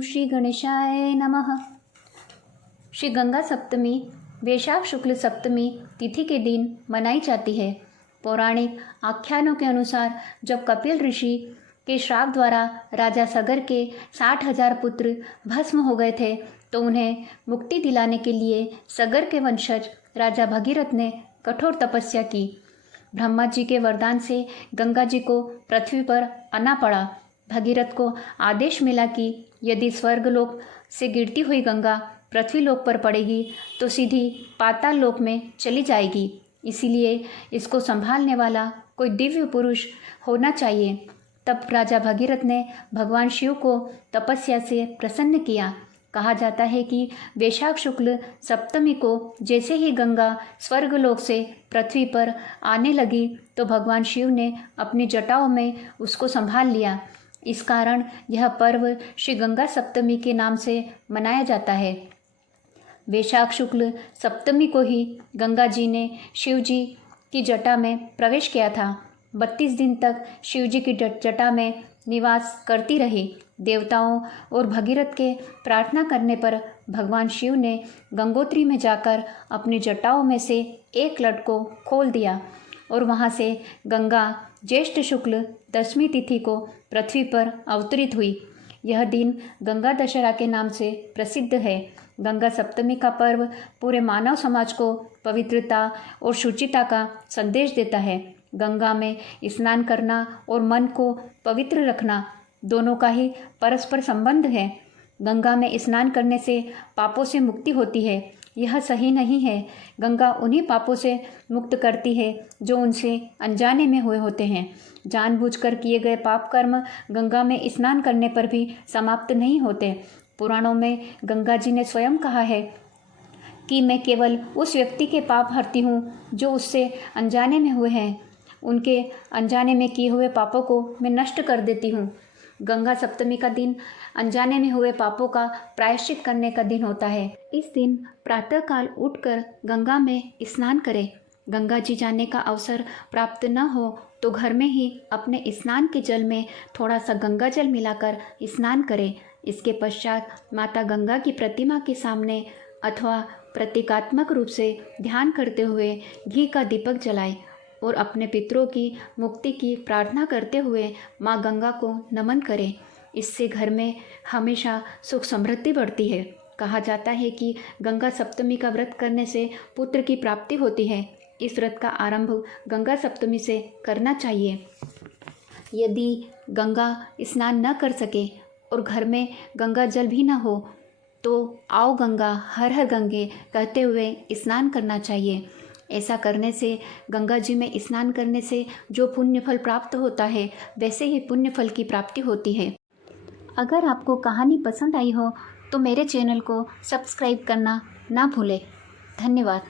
श्री गणेशाय नमः। श्री गंगा सप्तमी वैशाख शुक्ल सप्तमी तिथि के दिन मनाई जाती है। पौराणिक आख्यानों के अनुसार जब कपिल ऋषि के श्राप द्वारा राजा सगर के 60,000 पुत्र भस्म हो गए थे, तो उन्हें मुक्ति दिलाने के लिए सगर के वंशज राजा भगीरथ ने कठोर तपस्या की। ब्रह्मा जी के वरदान से गंगा जी को पृथ्वी पर आना पड़ा। भगीरथ को आदेश मिला कि यदि स्वर्गलोक से गिरती हुई गंगा पृथ्वी लोक पर पड़ेगी तो सीधी पाताल लोक में चली जाएगी, इसीलिए इसको संभालने वाला कोई दिव्य पुरुष होना चाहिए। तब राजा भगीरथ ने भगवान शिव को तपस्या से प्रसन्न किया। कहा जाता है कि वैशाख शुक्ल सप्तमी को जैसे ही गंगा स्वर्गलोक से पृथ्वी पर आने लगी तो भगवान शिव ने अपनी जटाओं में उसको संभाल लिया। इस कारण यह पर्व श्री गंगा सप्तमी के नाम से मनाया जाता है। वैशाख शुक्ल सप्तमी को ही गंगा जी ने शिव जी की जटा में प्रवेश किया था। 32 दिन तक शिव जी की जटा में निवास करती रही। देवताओं और भगीरथ के प्रार्थना करने पर भगवान शिव ने गंगोत्री में जाकर अपनी जटाओं में से एक लट को खोल दिया और वहाँ से गंगा ज्येष्ठ शुक्ल दशमी तिथि को पृथ्वी पर अवतरित हुई। यह दिन गंगा दशहरा के नाम से प्रसिद्ध है। गंगा सप्तमी का पर्व पूरे मानव समाज को पवित्रता और शुचिता का संदेश देता है। गंगा में स्नान करना और मन को पवित्र रखना दोनों का ही परस्पर संबंध है। गंगा में स्नान करने से पापों से मुक्ति होती है, यह सही नहीं है। गंगा उन्हीं पापों से मुक्त करती है जो उनसे अनजाने में हुए होते हैं। जानबूझकर किए गए पाप कर्म गंगा में स्नान करने पर भी समाप्त नहीं होते। पुराणों में गंगा जी ने स्वयं कहा है कि मैं केवल उस व्यक्ति के पाप हरती हूँ जो उससे अनजाने में हुए हैं। उनके अनजाने में किए हुए पापों को मैं नष्ट कर देती हूँ। गंगा सप्तमी का दिन अनजाने में हुए पापों का प्रायश्चित करने का दिन होता है। इस दिन प्रातःकाल उठकर गंगा में स्नान करें। गंगा जी जाने का अवसर प्राप्त न हो तो घर में ही अपने स्नान के जल में थोड़ा सा गंगा जल मिलाकर स्नान करें। इसके पश्चात माता गंगा की प्रतिमा के सामने अथवा प्रतीकात्मक रूप से ध्यान करते हुए घी का दीपक जलाएं और अपने पितरों की मुक्ति की प्रार्थना करते हुए माँ गंगा को नमन करें। इससे घर में हमेशा सुख समृद्धि बढ़ती है। कहा जाता है कि गंगा सप्तमी का व्रत करने से पुत्र की प्राप्ति होती है। इस व्रत का आरंभ गंगा सप्तमी से करना चाहिए। यदि गंगा स्नान न कर सके और घर में गंगा जल भी न हो तो आओ गंगा हर हर गंगे कहते हुए स्नान करना चाहिए। ऐसा करने से गंगा जी में स्नान करने से जो पुण्य फल प्राप्त होता है वैसे ही पुण्य फल की प्राप्ति होती है। अगर आपको कहानी पसंद आई हो तो मेरे चैनल को सब्सक्राइब करना ना भूलें। धन्यवाद।